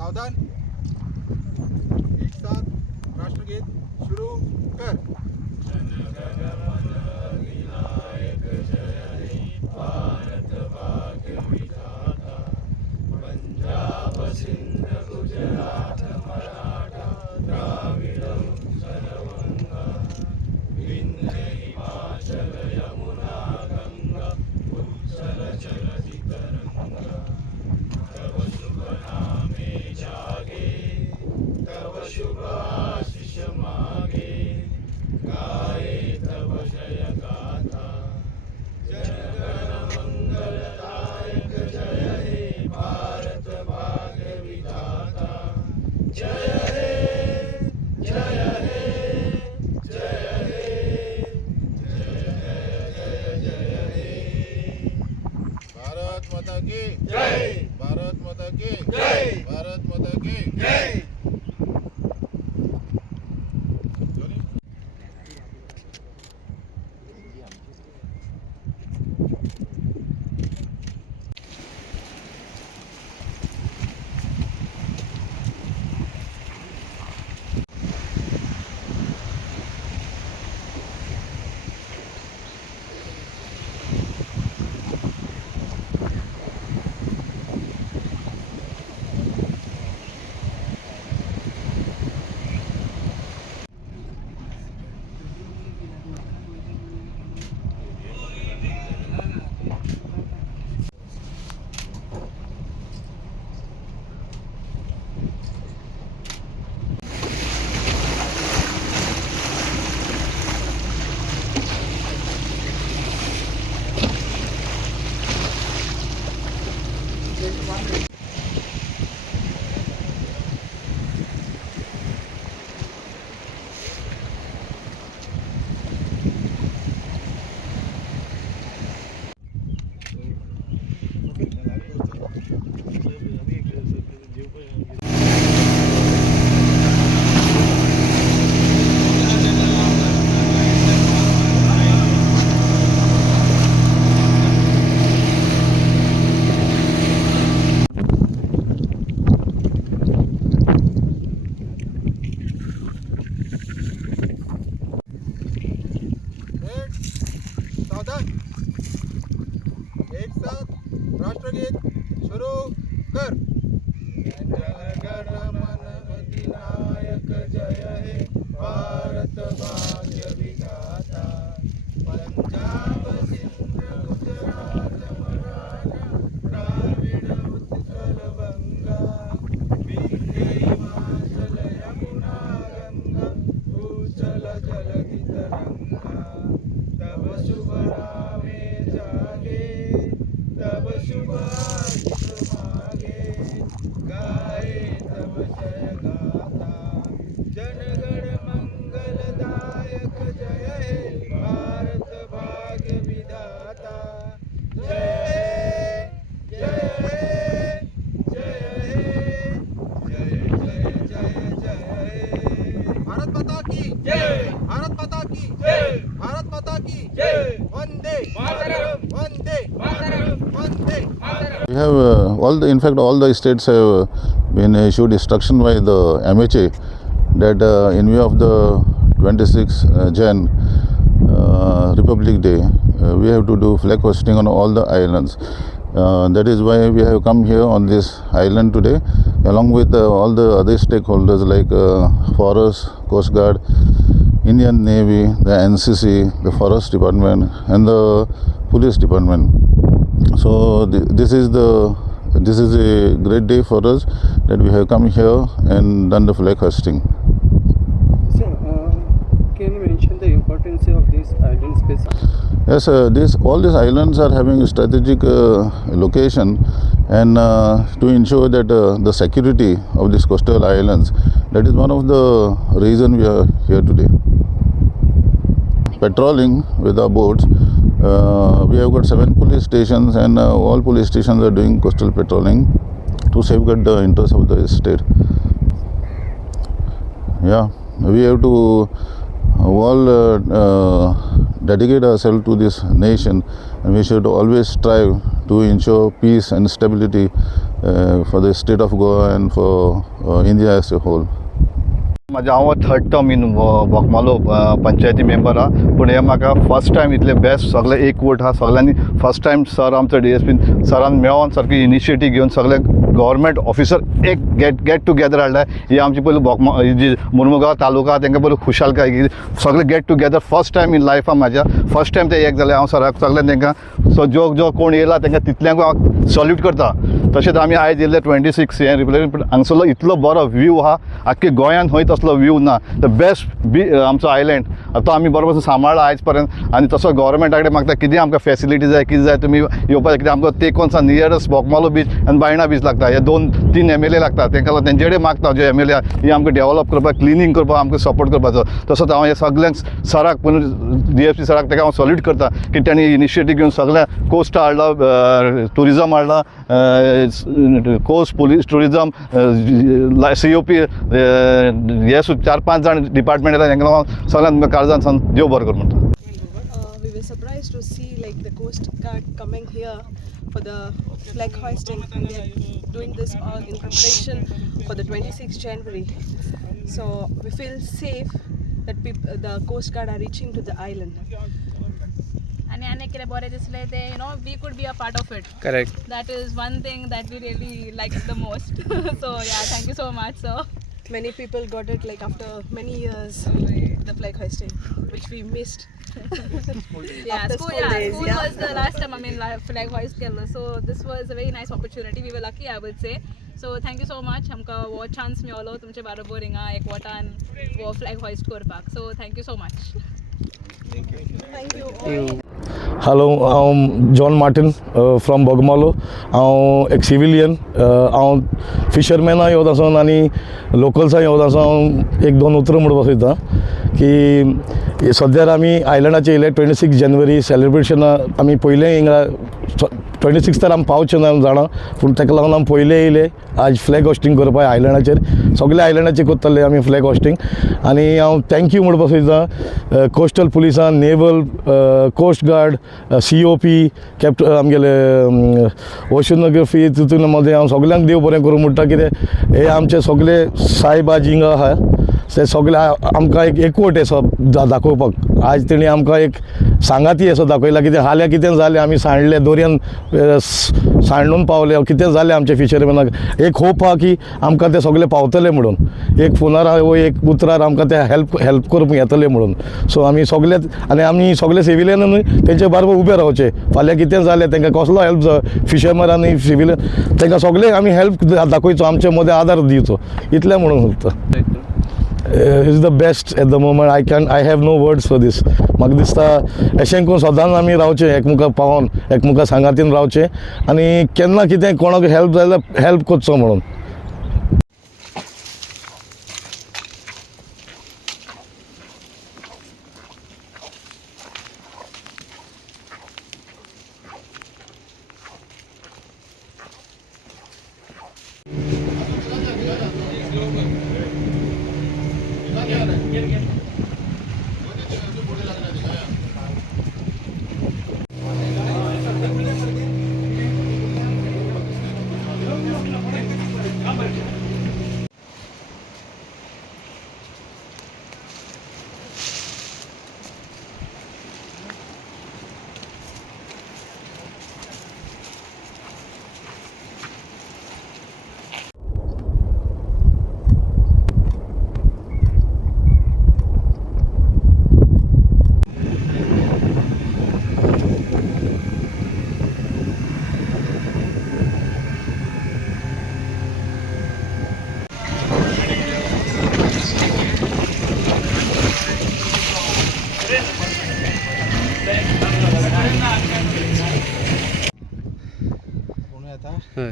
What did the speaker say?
सावधान, एक साथ राष्ट्रगीत शुरू कर। भारत माता की जय, भारत माता की जय, भारत माता की जय। सावधान, एक साथ राष्ट्रगीत शुरू कर। जन मन अधिनायक जय हे भारत भाग्य विधाता, पंजाब सिंध गुजरात मराठा द्राविड उत्कल बंगा, विंध्य हिमाचल यमुना गंगा, उच्चल जलधि तरंगा। तब शुभ नामे जागे, तब शुभ आशीष मागे, गाए तब जय गाथा। जनगण मंगलदायक जय हे भारत भाग्य विधाता, जय हे जय हे जय हे जय जय जय जय। भारत माता की जय, भारत माता की जय, भारत माता की जय। Vande Mataram, Vande Mataram, Vande Mataram. We have in fact, all the states have been issued instruction by the MHA that in view of the 26 Jan Republic Day, we have to do flag hosting on all the islands. That is why we have come here on this island today, along with all the other stakeholders like Forest, Coast Guard, Indian Navy, the NCC, the Forest Department, and the Police Department. So this is a great day for us that we have come here and done the flag hosting. Sir, can you mention the importance of these island spaces? Yes, all these islands are having a strategic location, and to ensure that the security of these coastal islands, that is one of the reason we are here today. Patrolling with our boats. We have got 7 police stations, and all police stations are doing coastal patrolling to safeguard the interests of the state. Yeah, we have to all dedicate ourselves to this nation, and we should always strive to ensure peace and stability for the state of Goa and for India as a whole. म्हाजें हांव third term in Bogmalo Panchayati member आहा पूण हे म्हाका first time इतले best सगळे एकवट आहा सगळ्यांनी फर्स्ट टायम सर आमचो DSP सरान मेळोन सारकी इनिशिएटीव घेवन सगळे गव्हर्मेंट ऑफिसर एक गेट टुगेदर हाडला ही आमची पयली जी मुर्मुगांव तालुका तांकां पयली खुशालकाय की सगळे get together first time in लायफा म्हाज्या फर्स्ट टायम ते एक जाले हांव सराक सगळ्यांक तांकां जो कोण येयला तांकां तितल्यांक हांव सॉल्यूट करता तशेंच आमी आयज येयले 26 हे रिप्रेझेंट पूण हांगसरलो इतलो बरो व्यू आहा आख्खे गोंयान खंय तसलो व्यू ना द बेस्ट आमचो आयलँड तो आमी बरो पासून सांबाळ्ळा आयज पर्यंत आनी तसो गव्हर्मेंटा कडेन मागता कितें आमकां फॅसिलिटी जाय कितें जाय तुमी येवपाक कितें आमकां तेकोनसा नियरस्ट बोगमालो बीच आनी बायणा बीच लागता हे 2-3 MLA लागता तांकां लागून तेंचे कडेन मागता जे MLA ही आमकां डेवलप करपाक क्लिनींग करपाक आमकां सपोर्ट करपाचो तसोच हांव हे सगळ्यांक सराक DSP सराक ताका हांव सॉल्यूट करता की तेणी इनिशिएटीव घेवन सगळ्या कोस्ट हाडला ट्युरिजम हाडला कोस्ट पुलीस ट्युरिजम COP हे 4-5 जाण डिपार्टमेंट येता तांकां लागून सगळ्यांक काळजान सान देव बरें कर म्हणटा. We were surprised to see like the Coast Guard coming here for the flag hoisting, and they're doing this all in preparation for the 26th January. So we feel safe that the Coast Guard are reaching to the island. आणि अनेक कितें बरें दिसलें ते we could be a part of it. Correct. That is one thing that we really liked the most. So yeah, thank you so much, sir. Many people got it like after many years, the flag hoisting, which we missed. Yeah, After school days, was the last time flag hoist केलं. So this was a very nice opportunity. We were lucky, I would say. So thank you so much. आमकां वो chance मेळ्ळो तुमचे बरोबर हिंगा एकवटान वो flag hoist करपाक. So thank you so much. Thank you. Hello हांव जॉन मार्टिन फ्रॉम बोगमालो हांव एक सिविलियन हांव फिशरमॅना येवत आसून आनी लोकल्सां येवत आसून हांव 1-2 उतरां म्हणपाक सोदतां की सद्यार आमी आयलँडाचे येयले 26 जानेवारी सेलिब्रेशना आमी पयलें हिंगा 26 तर आमी पावचे ना जाणा पूण ताका लागून आमी पयले येयले आज फ्लॅग होस्टिंग करपाक आयलँडाचेर सगळ्या आयलँडाचेर करतले आमी फ्लॅग होस्टिंग आनी हांव थँक्यू म्हणपाक सोदतां कोस्टल पुलिसान naval coast guard COP captain आमगेले ओशनोग्राफी तितून मध्ये हांव सगळ्यांक देव बरें करूं म्हणटा कितें हे आमचे सगळे सायबाज हिंगा आहा ते सगळे आमकां एक एकवट असो दाखोवपाक आज तेणी आमकां एक सांगाती असो दाखयला कितें हाल्या कितें जालें आमी सांडले दोरयान सांडून पावले कितें जालें आमचे फिशरमॅनाक एक होप आहा की आमकां ते सगळे पावतले म्हणून एक फोनार वो एक उतरार आमकां ते हेल्प करूंक येतले म्हणून सो आमी सगळे आनी आमी सगळे सिविलियनानूय तेंचे बरोबर उबे रावचे फाल्यां कितें जालें तांकां कसलो हेल्प जाय फिशरमॅन आनी सिविलियन तांकां सगळे आमी हेल्प दाखोवचो आमचे मदें आदार दिवचो इतलें म्हणून सोदता. Is the best at the moment I have no words for this म्हाका दिसता अशें करून सदांच आमी रावचें एकमुखार पावोन एकमुखार सांगातीन रावचें आनी केन्ना कितें कोणाक हेल्प जाय जाल्यार हेल्प करचो म्हणून. हय